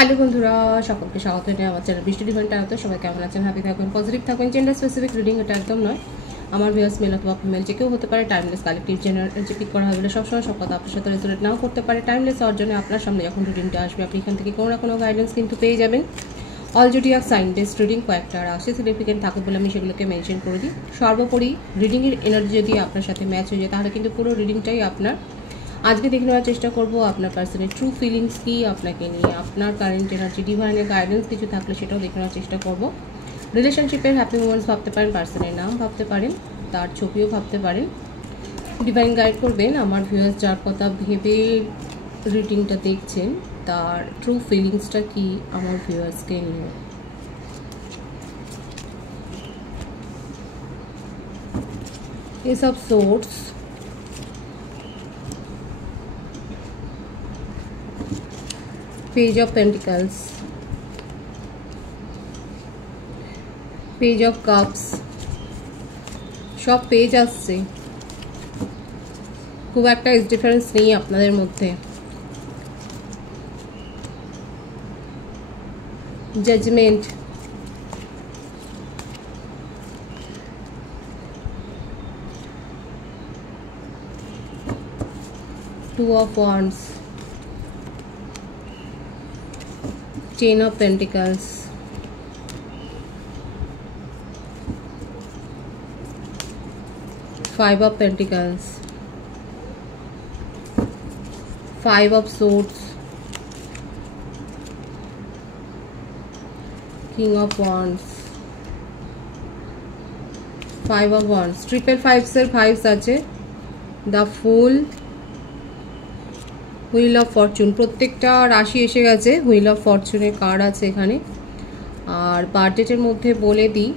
Hello বন্ধুরা, সকলকে স্বাগত জানাই আমার চ্যানেল বৃষ্টি ডিভাইন ট্যারোতে। সবাই কেমন আছেন? হ্যাপি থাকবেন, পজিটিভ থাকবেন। জেন্ডার স্পেসিফিক রিডিং এটা একদম নয়। আমার ভিউয়ার্স মেল অথবা ফিমেল যে কেউ হতে পারে। টাইমলেস কালেক্টিভ জেনারেল যে পিক করা হবে সবসময় সব কথা আপনার সাথে রেজোনেট নাও করতে পারে। টাইমলেস হওয়ার জন্য আপনার সামনে যখন রিডিংটা আসবে আপনি এখান থেকে কোনো না কোনো গাইডেন্স কিন্তু পেয়ে যাবেন। All zodiac sign based reading কয়েকটা রাশি সিগনিফিকেন্ট থাকে বলে আমি সেগুলোকে মেনশন করে দিই। সর্বোপরি রিডিংয়ের এনার্জি যদি আপনার সাথে ম্যাচ হয়ে যায় তাহলে কিন্তু পুরো রিডিংটাই আপনার। আজকে দেখে নেওয়ার চেষ্টা করব আপনার পার্সনের ট্রু ফিলিংস কি আপনাকে নিয়ে, আপনার কারেন্ট এনার্জি, ডিভাইনের গাইডেন্স কিছু থাকলে সেটাও দেখে নেওয়ার চেষ্টা করব। রিলেশনশিপের হ্যাপি মোমেন্টস ভাবতে পারেন, পার্সনের নাম ভাবতে পারেন, তার ছবিও ভাবতে পারেন। ডিভাইন গাইড করবেন আমার ভিউয়ার্স যার কথা ভেবে রিডিংটা দেখছেন তার ট্রু ফিলিংসটা কি আমার ভিউয়ার্সকে নিয়ে। Ace of Swords, Page of Pentacles, Page of Cups, সব পেজ আসছে, খুব একটা ডিফারেন্স নেই আপনাদের মধ্যে। Judgement, Two of Wands, Ten of Pentacles, Five of Pentacles, Five of Swords, King of Wands, Five of Wands, Triple Fives এর fives আছে, The Fool, wheel of Fortune. প্রত্যেকটা রাশি এসে গেছে, হুইল অফ ফরচুনের কার্ড আছে এখানে। আর বার্থডেটের মধ্যে বলে দিই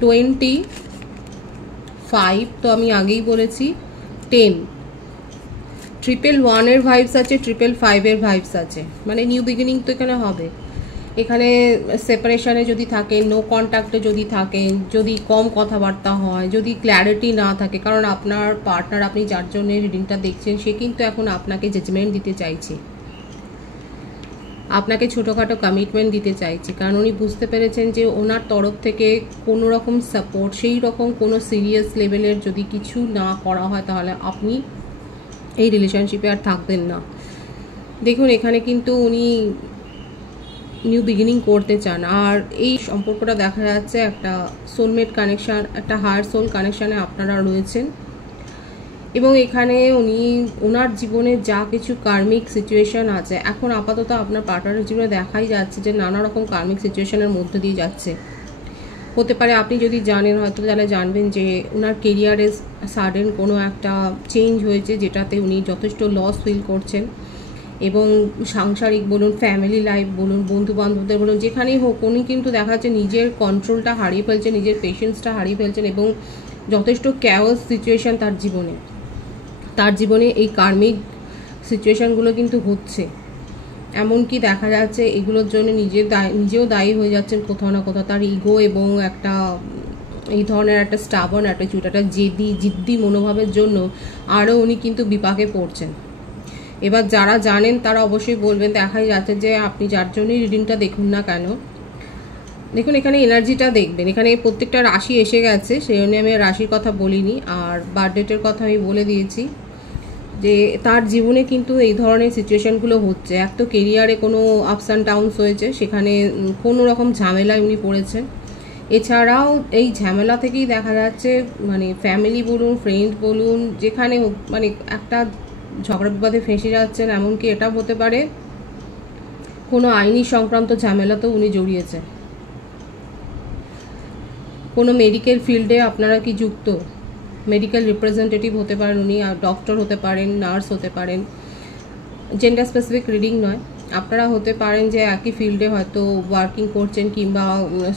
25, তো আমি আগেই বলেছি 10, 111 ভাইবস আছে, 555 ভাইবস আছে, মানে নিউ বিগিনিং তো এখানে হবে। এখানে সেপারেশনে যদি থাকেন, নো কন্ট্যাক্টে যদি থাকেন, যদি কম কথাবার্তা হয়, যদি ক্ল্যারিটি না থাকে, কারণ আপনার পার্টনার, আপনি যার জন্য রিডিংটা দেখছেন, সে কিন্তু এখন আপনাকে জাজমেন্ট দিতে চাইছে, আপনাকে ছোটোখাটো কমিটমেন্ট দিতে চাইছে, কারণ উনি বুঝতে পেরেছেন যে ওনার তরফ থেকে কোনো রকম সাপোর্ট, সেই রকম কোনো সিরিয়াস লেভেলের যদি কিছু না করা হয় তাহলে আপনি এই রিলেশনশিপে আর থাকবেন না। দেখুন এখানে কিন্তু উনি নিউ বিগিনিং করতে চান, আর এই সম্পর্কটা দেখা যাচ্ছে একটা সোলমেট কানেকশান, একটা হায়ার সোল কানেকশানে আপনারা রয়েছেন। এবং এখানে উনি ওনার জীবনে যা কিছু কার্মিক সিচুয়েশান আছে এখন আপাতত আপনার পার্টনারের জীবনে দেখাই যাচ্ছে যে নানা রকম কার্মিক সিচুয়েশানের মধ্যে দিয়ে যাচ্ছে। হতে পারে আপনি যদি জানেন, হয়তো তাহলে জানবেন যে ওনার কেরিয়ারে সাডেন কোনো একটা চেঞ্জ হয়েছে যেটাতে উনি যথেষ্ট লস ফিল করছেন, এবং সাংসারিক বলুন, ফ্যামিলি লাইফ বলুন, বন্ধু বান্ধবদের বলুন, যেখানেই হোক উনি কিন্তু দেখা যাচ্ছে নিজের কন্ট্রোলটা হারিয়ে ফেলছেন, নিজের পেশেন্সটা হারিয়ে ফেলছেন, এবং যথেষ্ট ক্যাওস সিচুয়েশান তার জীবনে এই কার্মিক সিচুয়েশানগুলো কিন্তু হচ্ছে। এমনকি দেখা যাচ্ছে এগুলোর জন্য নিজেও দায়ী হয়ে যাচ্ছেন কোথাও না কোথাও। তার ইগো এবং একটা এই ধরনের একটা স্টাবন অ্যাটিটিউড, একটা জিদ্দি মনোভাবের জন্য আরও উনি কিন্তু বিপাকে পড়ছেন। এবার যারা জানেন তারা অবশ্যই বলবেন, দেখাই যাচ্ছে যে আপনি যার জন্যই রিডিংটা দেখুন না কেন, দেখুন এখানে এনার্জিটা দেখবেন। এখানে প্রত্যেকটা রাশি এসে গেছে, সেই জন্য আমি রাশির কথা বলিনি, আর বার্থডেটের কথা আমি বলে দিয়েছি যে তার জীবনে কিন্তু এই ধরনের সিচুয়েশানগুলো হচ্ছে। এক তো কেরিয়ারে কোনো আপস অ্যান্ড ডাউনস হয়েছে, সেখানে কোনো রকম ঝামেলায় উনি পড়েছেন। এছাড়াও এই ঝামেলা থেকেই দেখা যাচ্ছে মানে ফ্যামিলি বলুন, ফ্রেন্ড বলুন, যেখানে মানে একটা ঝগড়া বিবাদে ফেঁসে যাচ্ছেন। এমনকি এটা হতে পারে কোনো আইনি সংক্রান্ত ঝামেলাতেও উনি জড়িয়েছে। কোনো মেডিকেল ফিল্ডে আপনারা কি যুক্ত, মেডিকেল রিপ্রেজেন্টেটিভ হতে পারেন উনি, আর ডক্টর হতে পারেন, নার্স হতে পারেন। জেন্ডার স্পেসিফিক রিডিং নয়, আপনারা হতে পারেন যে একই ফিল্ডে হয়তো ওয়ার্কিং করছেন, কিংবা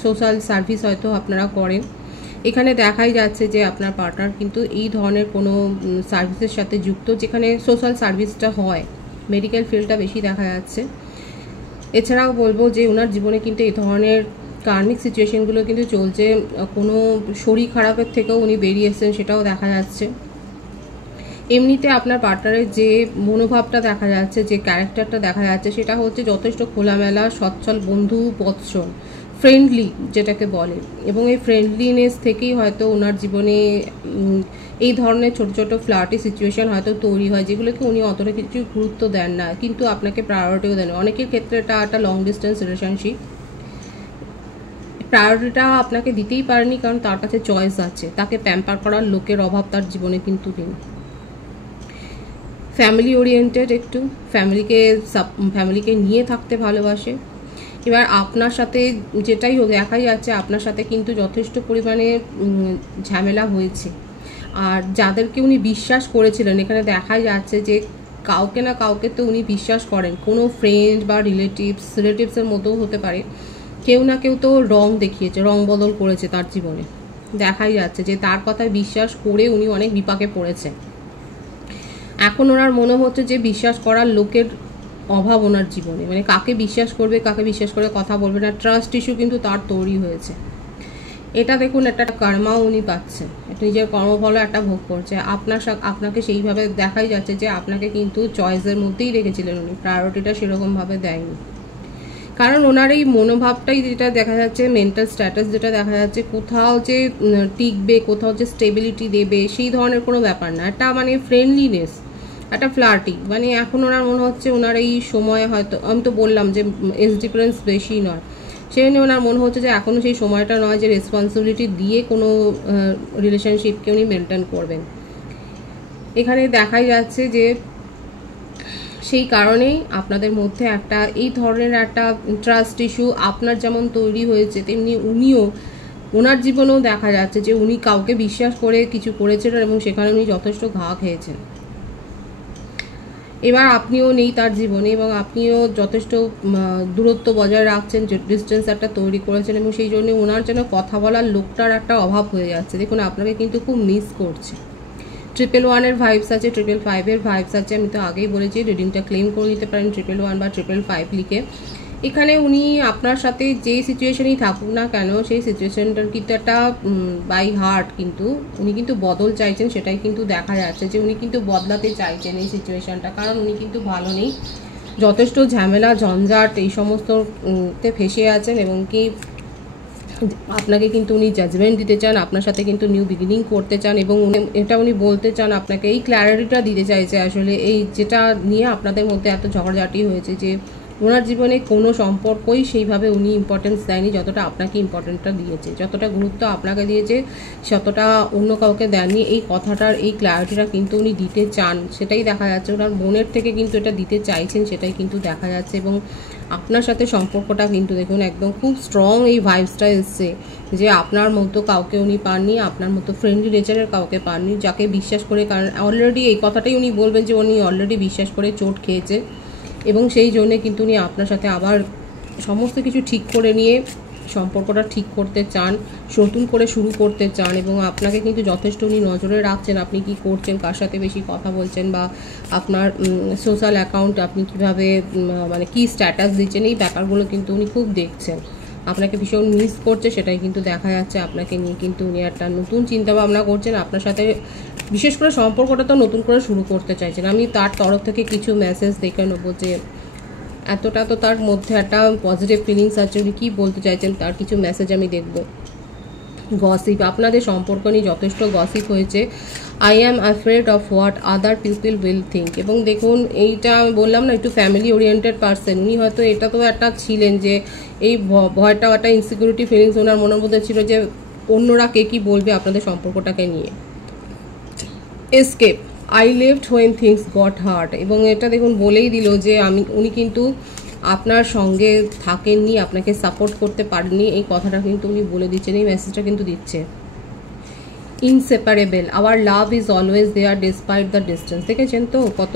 সোশ্যাল সার্ভিস হয়তো আপনারা করেন। এখানে দেখাই যাচ্ছে যে আপনার পার্টনার কিন্তু এই ধরনের কোনো সার্ভিসের সাথে যুক্ত, যেখানে সোশ্যাল সার্ভিসটা হয়, মেডিকেল ফিল্ডটা বেশি দেখা যাচ্ছে। এছাড়াও বলবো যে ওনার জীবনে কিন্তু এই ধরনের কার্মিক সিচুয়েশনগুলো কিন্তু চলছে, কোনো শরীর খারাপের থেকেও উনি বেরিয়ে এসেছেন সেটাও দেখা যাচ্ছে। এমনিতে আপনার পার্টনারের যে মনোভাবটা দেখা যাচ্ছে, যে ক্যারেক্টারটা দেখা যাচ্ছে, সেটা হচ্ছে যথেষ্ট খোলামেলা, সচ্ছল, বন্ধু বৎসল, ফ্রেন্ডলি যেটাকে বলে। এবং এই ফ্রেন্ডলিনেস থেকেই হয়তো ওনার জীবনে এই ধরনের ছোট ছোট ফ্লার্টি সিচুয়েশন হয়তো তৈরি হয়, যেগুলোকে উনি অতটা কিছু গুরুত্ব দেন না, কিন্তু আপনাকে প্রায়োরিটিও দেন। অনেকের ক্ষেত্রে এটা একটা লং ডিস্টেন্স রিলেশনশিপ, প্রায়োরিটিটা আপনাকে দিতেই পারেনি কারণ তার কাছে চয়েস আছে, তাকে প্যাম্পার করার লোকের অভাব তার জীবনে কিন্তু নেই। ফ্যামিলি ওরিয়েন্টেড, একটু ফ্যামিলিকে নিয়ে থাকতে ভালোবাসে। এবার আপনার সাথে যেটাই হোক, দেখাই যাচ্ছে আপনার সাথে কিন্তু যথেষ্ট পরিমাণে ঝামেলা হয়েছে। আর যাদেরকে উনি বিশ্বাস করেছিলেন, এখানে দেখাই যাচ্ছে যে কাউকে না কাউকে তো উনি বিশ্বাস করেন, কোনো ফ্রেন্ড বা রিলেটিভসের মতো হতে পারে, কেউ না কেউ তো রং দেখিয়েছে, রং বদল করেছে তার জীবনে। দেখাই যাচ্ছে যে তার কথায় বিশ্বাস করে উনি অনেক বিপাকে পড়েছে। এখন ওনার মনে হচ্ছে যে বিশ্বাস করার লোকের অভাব ওনার জীবনে, মানে কাকে বিশ্বাস করবে, কাকে বিশ্বাস করে কথা বলবে না, ট্রাস্ট ইস্যু কিন্তু তার তৈরি হয়েছে। এটা দেখুন, একটা কর্মাও উনি পাচ্ছে, নিজের কর্মফল একটা ভোগ করছে। আপনাকে সেইভাবে দেখাই যাচ্ছে যে আপনাকে কিন্তু চয়েসের মধ্যেই রেখেছিলেন উনি, প্রায়োরিটিটা সেরকমভাবে দেয়নি। কারণ ওনার এই মনোভাবটাই যেটা দেখা যাচ্ছে, মেন্টাল স্ট্যাটাস যেটা দেখা যাচ্ছে, কোথাও যে টিকবে, কোথাও যে স্টেবিলিটি দেবে, সেই ধরনের কোনো ব্যাপার না। একটা মানে ফ্রেন্ডলিনেস, একটা ফ্লার্টি, মানে এখন ওনার মনে হচ্ছে ওনার এই সময় হয়তো, আমি তো বললাম যে এজ ডিফারেন্স বেশি নয়, সেই জন্য ওনার মনে হচ্ছে যে এখনও সেই সময়টা নয় যে রেসপন্সিবিলিটি দিয়ে কোনো রিলেশনশিপকে উনি মেনটেন করবেন। এখানে দেখাই যাচ্ছে যে সেই কারণেই আপনাদের মধ্যে একটা এই ধরনের একটা ট্রাস্ট ইস্যু আপনার যেমন তৈরি হয়েছে, তেমনি উনিও, ওনার জীবনেও দেখা যাচ্ছে যে উনি কাউকে বিশ্বাস করে কিছু করেছিলেন এবং সেখানে উনি যথেষ্ট ঘা খেয়েছেন। এবার আপনিও নেই তার জীবনে এবং আপনিও যথেষ্ট দূরত্ব বজায় রাখছেন, ডিস্টেন্স একটা তৈরি করেছেন, এবং সেই জন্য ওনার যেন কথা বলার লোকটার একটা অভাব হয়ে যাচ্ছে। দেখুন, আপনাকে কিন্তু খুব মিস করছে। 111-এর ভাইবস আছে, 555-এর ভাইবস আছে। আমি তো আগেই বলেছি রিডিংটা ক্লেম করে নিতে পারেন 111 বা 555 লিখে। এখানে উনি আপনার সাথে যে সিচুয়েশনেই থাকুক না কেন, সেই সিচুয়েশনটার কিন্তু একটা বাই হার্ট কিন্তু উনি কিন্তু বদল চাইছেন, সেটাই কিন্তু দেখা যাচ্ছে যে উনি কিন্তু বদলাতে চাইছেন এই সিচুয়েশনটা। কারণ উনি কিন্তু ভালো নেই, যথেষ্ট ঝামেলা ঝঞ্ঝাট এই সমস্ততে ফেসে আছেন, এবং কি আপনাকে কিন্তু উনি জাজমেন্ট দিতে চান, আপনার সাথে কিন্তু নিউ বিগিনিং করতে চান, এবং এটা উনি বলতে চান আপনাকে, এই ক্ল্যারিটিটা দিতে চাইছে আসলে, এই যেটা নিয়ে আপনাদের মধ্যে এত ঝগড়াঝাটি হয়েছে, যে ওনার জীবনে কোনো সম্পর্কই সেইভাবে উনি ইম্পর্টেন্স দেয়নি যতটা আপনাকে ইম্পর্টেন্টটা দিয়েছে, যতটা গুরুত্ব আপনাকে দিয়েছে ততটা অন্য কাউকে দেননি। এই কথাটার এই ক্ল্যারিটিটা কিন্তু উনি দিতে চান, সেটাই দেখা যাচ্ছে, ওনার মনের থেকে কিন্তু এটা দিতে চাইছেন, সেটাই কিন্তু দেখা যাচ্ছে। এবং আপনার সাথে সম্পর্কটা কিন্তু দেখুন একদম খুব স্ট্রং এই ভাইবসটা এসছে, যে আপনার মতো কাউকে উনি পাননি, আপনার মতো ফ্রেন্ডলি নেচারের কাউকে পাননি, যাকে বিশ্বাস করে, কারণ অলরেডি এই কথাটাই উনি বলবেন যে উনি অলরেডি বিশ্বাস করে চোট খেয়েছে, এবং সেই জন্যে কিন্তু উনি আপনার সাথে আবার সমস্ত কিছু ঠিক করে নিয়ে সম্পর্কটা ঠিক করতে চান, নতুন করে শুরু করতে চান, এবং আপনাকে কিন্তু যথেষ্ট উনি নজরে রাখছেন, আপনি কি করছেন, কার সাথে বেশি কথা বলছেন, বা আপনার সোশ্যাল অ্যাকাউন্ট আপনি কিভাবে মানে কি স্ট্যাটাস দিচ্ছেন, এই ব্যাপারগুলো কিন্তু উনি খুব দেখছেন, আপনাকে ভীষণ মিস করছে, সেটাই কিন্তু দেখা যাচ্ছে। আপনাকে নিয়ে কিন্তু উনি একটা নতুন চিন্তাভাবনা করছেন, আপনার সাথে বিশেষ করে সম্পর্কটা তো নতুন করে শুরু করতে চাইছেন। আমি তার তরফ থেকে কিছু মেসেজ দেখে নেবো যে এতটা তো তার মধ্যে একটা পজিটিভ ফিলিংস আছে, উনি কী বলতে চাইছেন, তার কিছু মেসেজ আমি দেখব। গসিপ, আপনাদের সম্পর্ক নিয়ে যথেষ্ট গসিপ হয়েছে। I am afraid of what other people will think, এবং দেখুন এইটা আমি বললাম না, একটু ফ্যামিলি ওরিয়েন্টেড পার্সন উনি, হয়তো এটা তো একটা ছিলেন যে এই ভয়টাও একটা ইনসিকিউরিটি ফিলিংস ওনার মনের মধ্যে ছিল, যে অন্যরা কে কী বলবে আপনাদের সম্পর্কটাকে নিয়ে। Escape, I left when things goat heart, এবং এটা দেখুন বলেই দিল যে উনি কিন্তু আপনার সঙ্গে থাকেননি, আপনাকে সাপোর্ট করতে পারেননি, এই কথাটা কিন্তু উনি বলে দিচ্ছেন, এই মেসেজটা কিন্তু দিচ্ছে। Inseparable, our love is always there despite the distance, দেখেছেন তো কত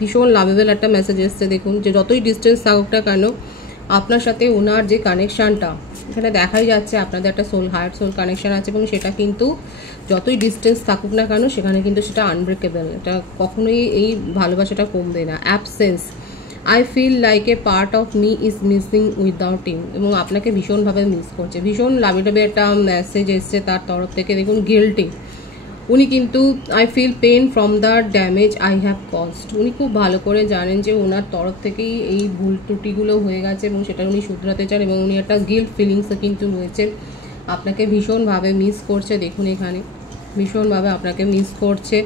ভীষণ লাভেবল একটা মেসেজ এসছে। দেখুন যে যতই ডিস্টেন্স থাকুক না কেন, আপনার সাথে ওনার যে কানেকশানটা এখানে দেখাই যাচ্ছে, আপনাদের একটা হার্ট সোল কানেকশান আছে, এবং সেটা কিন্তু যতই ডিস্টেন্স থাকুক না কেন সেখানে কিন্তু সেটা আনব্রেকেবল, এটা কখনোই এই ভালোবাসাটা কমবে না। Absence, I feel like a part of me is missing without him, এবং আপনাকে ভীষণভাবে মিস করছে, ভীষণ লাভিডাবে একটা মেসেজ এসছে তার তরফ থেকে। দেখুন গিল্টি, উনি কিন্তু I feel pain from the damage I have caused. উনি খুব ভালো করে জানেন যে ওনার তরফ থেকেই এই ভুল ত্রুটিগুলো হয়ে গেছে এবং সেটা উনি শুধরাতে চান, এবং উনি একটা গিল্ট ফিলিংসও কিন্তু রয়েছে। আপনাকে ভীষণভাবে মিস করছে, দেখুন এখানে ভীষণভাবে আপনাকে মিস করছে।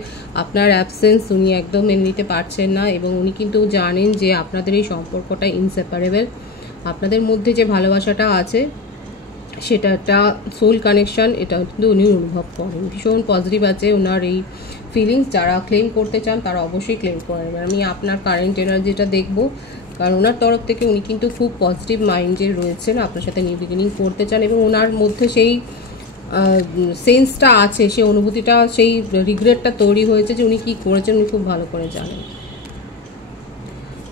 আপনার অ্যাবসেন্স উনি একদম মেনে নিতে পারছেন না, এবং উনি কিন্তু জানেন যে আপনাদের এই সম্পর্কটা ইনসেপারেবল। আপনাদের মধ্যে যে ভালোবাসাটা আছে সেটা একটা সোল কানেকশন, এটা কিন্তু উনি অনুভব করেন। ভীষণ পজিটিভ আছে ওনার এই ফিলিংস। যারা ক্লেম করতে চান তারা অবশ্যই ক্লেম করে নেবেন। আমি আপনার কারেন্ট এনার্জিটা দেখবো, কারণ ওনার তরফ থেকে উনি কিন্তু খুব পজিটিভ মাইন্ডে রয়েছেন, আপনার সাথে নিউ বিগিনিং করতে চান, এবং ওনার মধ্যে সেই সেন্সটা আছে, সেই অনুভূতিটা, সেই রিগ্রেটটা তৈরি হয়েছে যে উনি কী করেছেন উনি খুব ভালো করে জানেন।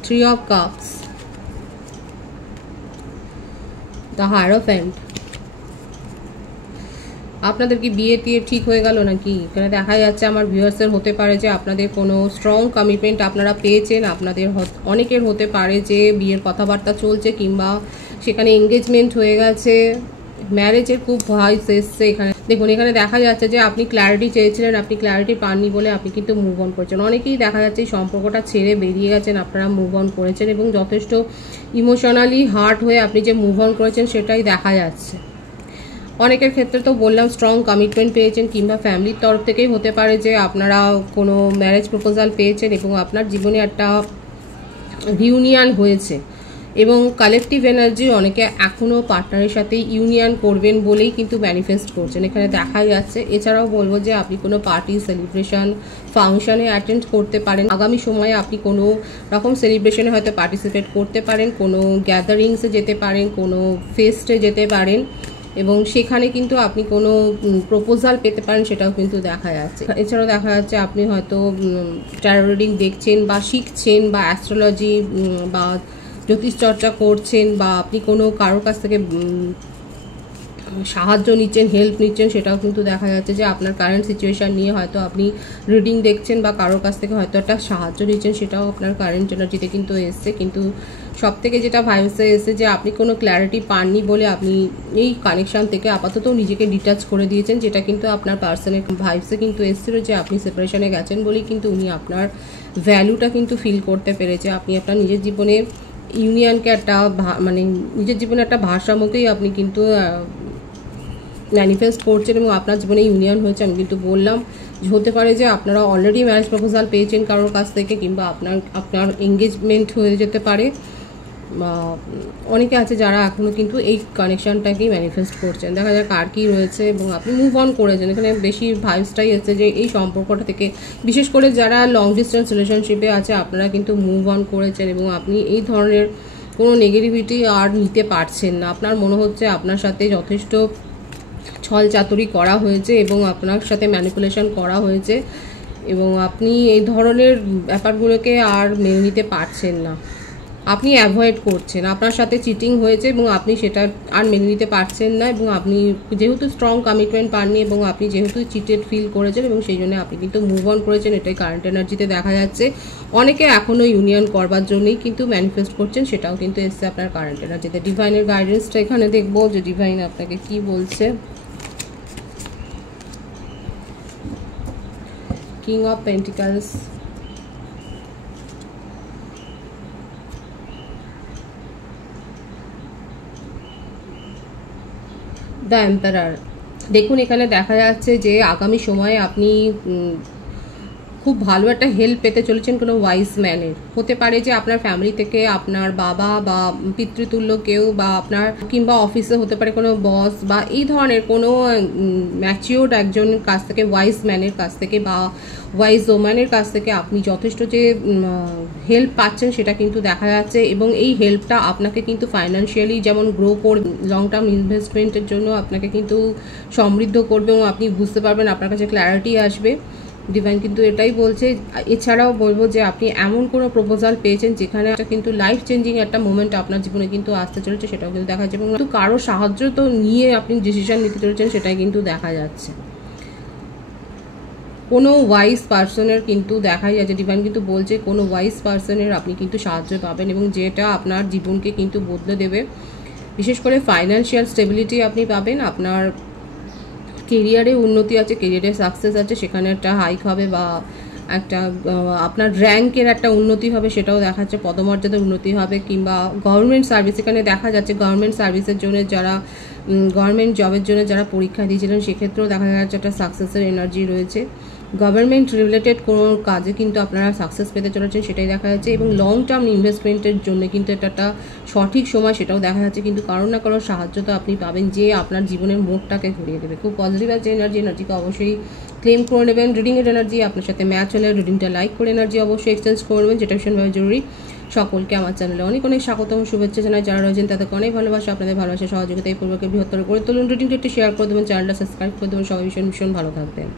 3 of Cups, the Hierophant। আপনাদের কি বিয়ে টিয়ে ঠিক হয়ে গেল নাকি? এখানে দেখা যাচ্ছে আমার ভিউয়ার্সের হতে পারে যে আপনাদের কোনো স্ট্রং কমিটমেন্ট আপনারা পেয়েছেন। আপনাদের অনেকের হতে পারে যে বিয়ের কথাবার্তা চলছে, কিংবা সেখানে এঙ্গেজমেন্ট হয়ে গেছে, ম্যারেজের খুব ভয়েস এসছে। এখানে দেখুন, এখানে দেখা যাচ্ছে যে আপনি ক্ল্যারিটি চেয়েছিলেন, আপনি ক্ল্যারিটি পাননি বলে আপনি কিন্তু মুভ অন করেছেন। অনেকেই দেখা যাচ্ছে এই সম্পর্কটা ছেড়ে বেরিয়ে গেছেন, আপনারা মুভ অন করেছেন, এবং যথেষ্ট ইমোশনালি হার্ট হয়ে আপনি যে মুভ অন করেছেন সেটাই দেখা যাচ্ছে। অনেকের ক্ষেত্রে তো বললাম স্ট্রং কমিটমেন্ট পেয়েছেন, কিংবা ফ্যামিলির তরফ থেকেই হতে পারে যে আপনারা কোনো ম্যারেজ প্রপোজাল পেয়েছেন এবং আপনার জীবনে একটা রিউনিয়ন হয়েছে, এবং কালেকটিভ এনার্জি অনেকে এখনও পার্টনারের সাথে ইউনিয়ন করবেন বলেই কিন্তু ম্যানিফেস্ট করছেন, এখানে দেখা যাচ্ছে। এছাড়াও বলবো যে আপনি কোনো পার্টি, সেলিব্রেশন, ফাংশনে অ্যাটেন্ড করতে পারেন। আগামী সময়ে আপনি কোনো রকম সেলিব্রেশনে হয়তো পার্টিসিপেট করতে পারেন, কোনো গ্যাদারিংসে যেতে পারেন, কোনো ফেস্টে যেতে পারেন, এবং সেখানে কিন্তু আপনি কোনো প্রপোজাল পেতে পারেন, সেটাও কিন্তু দেখা যাচ্ছে। এছাড়াও দেখা যাচ্ছে আপনি হয়তো ট্যারো রিডিং দেখছেন বা শিখছেন, বা অ্যাস্ট্রোলজি বা জ্যোতিষ চর্চা করছেন, বা আপনি কোনো কারোর কাছ থেকে সাহায্য নিচ্ছেন, হেল্প নিচ্ছেন, সেটাও কিন্তু দেখা যাচ্ছে যে আপনার কারেন্ট সিচুয়েশান নিয়ে হয়তো আপনি রিডিং দেখছেন বা কারোর কাছ থেকে হয়তো একটা সাহায্য নিচ্ছেন, সেটাও আপনার কারেন্ট এনার্জিতে কিন্তু এসছে। কিন্তু সব থেকে যেটা ভাইবসে এসছে যে আপনি কোনো ক্ল্যারিটি পাননি বলে আপনি এই কানেকশান থেকে আপাতত নিজেকে ডিটাচ করে দিয়েছেন, যেটা কিন্তু আপনার পার্সনের ভাইবসে কিন্তু এসেছিলো যে আপনি সেপারেশনে গেছেন বলেই কিন্তু উনি আপনার ভ্যালুটা কিন্তু ফিল করতে পেরেছে। আপনি আপনার নিজের জীবনে ইউনিয়নকে একটা মানে নিজের জীবনে একটা ভারসাম্যকেই আপনি কিন্তু ম্যানিফেস্ট করছেন, এবং আপনার জীবনে ইউনিয়ন হয়েছে। আমি কিন্তু বললাম যে হতে পারে যে আপনারা অলরেডি ম্যারেজ প্রপোজাল পেয়েছেন কারোর কাছ থেকে, কিংবা আপনার এঙ্গেজমেন্ট হয়ে যেতে পারে, বা অনেকে আছে যারা এখনও কিন্তু এই কানেকশানটাকেই ম্যানিফেস্ট করছেন। দেখা যাক আর কি রয়েছে, এবং আপনি মুভ অন করেছেন। এখানে বেশি ভাইবসটাই এসেছে যে এই সম্পর্কটা থেকে, বিশেষ করে যারা লং ডিস্টেন্স রিলেশনশিপে আছে, আপনারা কিন্তু মুভ অন করেছেন, এবং আপনি এই ধরনের কোনো নেগেটিভিটি আর নিতে পারছেন না। আপনার মনে হচ্ছে আপনার সাথে যথেষ্ট ছল চাতুরি করা হয়েছে, এবং আপনার সাথে ম্যানিপুলেশন করা হয়েছে, এবং আপনি এই ধরনের ব্যাপারগুলোকে আর মেনে নিতে পারছেন না। আপনি অ্যাভয়েড করছেন, আপনার সাথে চিটিং হয়েছে এবং আপনি সেটা আর মেনে নিতে পারছেন না, এবং আপনি যেহেতু স্ট্রং কমিটমেন্ট পাননি, এবং আপনি যেহেতু চিটেড ফিল করেছেন, এবং সেই জন্য আপনি কিন্তু মুভ অন করেছেন, এটাই কারেন্ট এনার্জিতে দেখা যাচ্ছে। অনেকে এখনও ইউনিয়ন করবার জন্যই কিন্তু ম্যানিফেস্ট করছেন, সেটাও কিন্তু এসছে আপনার কারেন্ট এনার্জিতে। ডিভাইনের গাইডেন্সটা এখানে দেখবো যে ডিভাইন আপনাকে কি বলছে। King of pentacles, the emperor. দেখুন, এখানে দেখা যাচ্ছে যে আগামী সময়ে আপনি খুব ভালো একটা হেল্প পেতে চলেছেন কোনো ওয়াইজ ম্যানের। হতে পারে যে আপনার ফ্যামিলি থেকে আপনার বাবা বা পিতৃতুল্য কেউ, বা আপনার কিংবা অফিসে হতে পারে কোনো বস, বা এই ধরনের কোনো ম্যাচিওর্ড একজনের কাছ থেকে, ওয়াইজ ম্যানের কাছ থেকে বা ওয়াইজ ওম্যানের কাছ থেকে আপনি যথেষ্ট যে হেল্প পাচ্ছেন সেটা কিন্তু দেখা যাচ্ছে, এবং এই হেল্পটা আপনাকে কিন্তু ফাইন্যান্সিয়ালি যেমন গ্রো করবে, লং টার্ম ইনভেস্টমেন্টের জন্য আপনাকে কিন্তু সমৃদ্ধ করবে, এবং আপনি বুঝতে পারবেন, আপনার কাছে ক্ল্যারিটি আসবে। ডিভাইন কিন্তু এটাই বলছে। এছাড়াও বলবো যে আপনি এমন কোনো প্রপোজাল পেয়েছেন যেখানে কিন্তু লাইফ চেঞ্জিং একটা মোমেন্ট আপনার জীবনে কিন্তু আসতে চলেছে, সেটাও কিন্তু দেখা যাচ্ছে, এবং কিন্তু কারো সাহায্য তো নিয়ে আপনি ডিসিশন নিতে চলেছেন, সেটাই কিন্তু দেখা যাচ্ছে। কোনো ওয়াইজ পার্সনের কিন্তু দেখাই যাচ্ছে, ডিভাইন কিন্তু বলছে কোনো ওয়াইজ পার্সনের আপনি কিন্তু সাহায্য পাবেন, এবং যেটা আপনার জীবনকে কিন্তু বদলে দেবে। বিশেষ করে ফাইন্যান্সিয়াল স্টেবিলিটি আপনি পাবেন, আপনার কেরিয়ারে উন্নতি আছে, কেরিয়ারে সাকসেস আছে, সেখানে একটা হাইক হবে বা একটা আপনার র্যাঙ্কের একটা উন্নতি হবে, সেটাও দেখাচ্ছে, পদমর্যাদার উন্নতি হবে, কিংবা গভর্নমেন্ট সার্ভিস এখানে দেখা যাচ্ছে, গভর্নমেন্ট সার্ভিসের জন্য যারা গভর্নমেন্ট জবের জন্য যারা পরীক্ষা দিয়েছিলেন সেক্ষেত্রেও দেখা যাচ্ছে একটা সাকসেসের এনার্জি রয়েছে। গভর্নমেন্ট রিলেটেড কোনো কাজে কিন্তু আপনারা সাকসেস পেতে চলেছেন সেটাই দেখা যাচ্ছে, এবং লং টার্ম ইনভেস্টমেন্টের জন্য কিন্তু এটা একটা সঠিক সময় সেটাও দেখা যাচ্ছে, কিন্তু কারোর না কারোর সাহায্য তো আপনি পাবেন যে আপনার জীবনের মোড়টাকে ঘুরিয়ে দেবে। খুব পজিটিভ আছে এনার্জিকে অবশ্যই ক্লেম করে নেবেন। রিডিংয়ের এনার্জি আপনার সাথে ম্যাচ হলে রিডিংটা লাইক করে এনার্জি অবশ্যই এক্সচেঞ্জ করে নেবেন, যেটা ভীষণভাবে জরুরি। সকলকে আমার চ্যানেলে অনেক অনেক স্বাগতম, শুভেচ্ছা জানাই। যারা রয়েছেন তাদেরকে অনেক ভালোবাসা, আপনাদের ভালোবাসা সহযোগিতা এই পূর্বকে বৃহত্তর করে তুলুন। রিডিংটা একটু শেয়ার করে দেবেন, চ্যানেলটা সাবস্ক্রাইব করে দেবেন। সবাই ভীষণ ভীষণ ভালো থাকবেন।